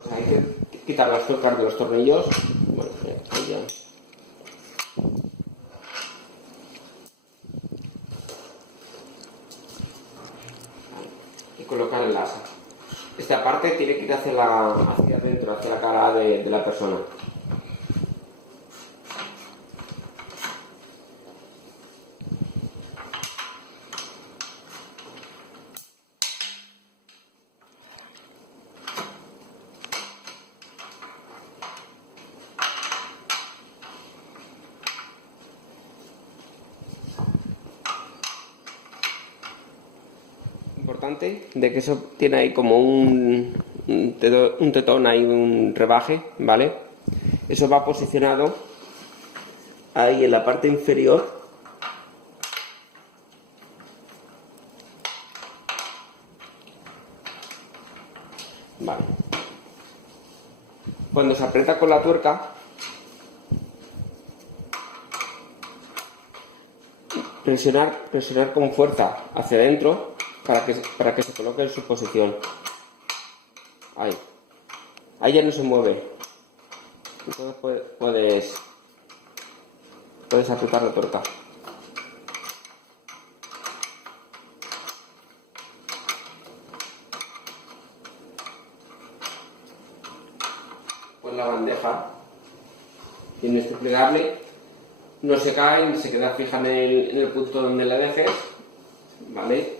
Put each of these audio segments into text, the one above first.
Hay que quitar las tuercas de los tornillos. Bueno, ahí ya. Y colocar el asa. Esta parte tiene que ir hacia adentro, hacia la cara de la persona. Importante de que eso tiene ahí como un tetón, ahí un rebaje, ¿vale? Eso va posicionado ahí en la parte inferior. Vale. Cuando se aprieta con la tuerca, presionar con fuerza hacia adentro para que se coloque en su posición. Ahí ya no se mueve. Entonces puedes apretar la tuerca. Pues la bandeja tiene este plegable, no se cae, se queda fija en el punto donde la dejes, ¿vale?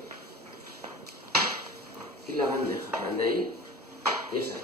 Y la bandeja grande ahí, y esa.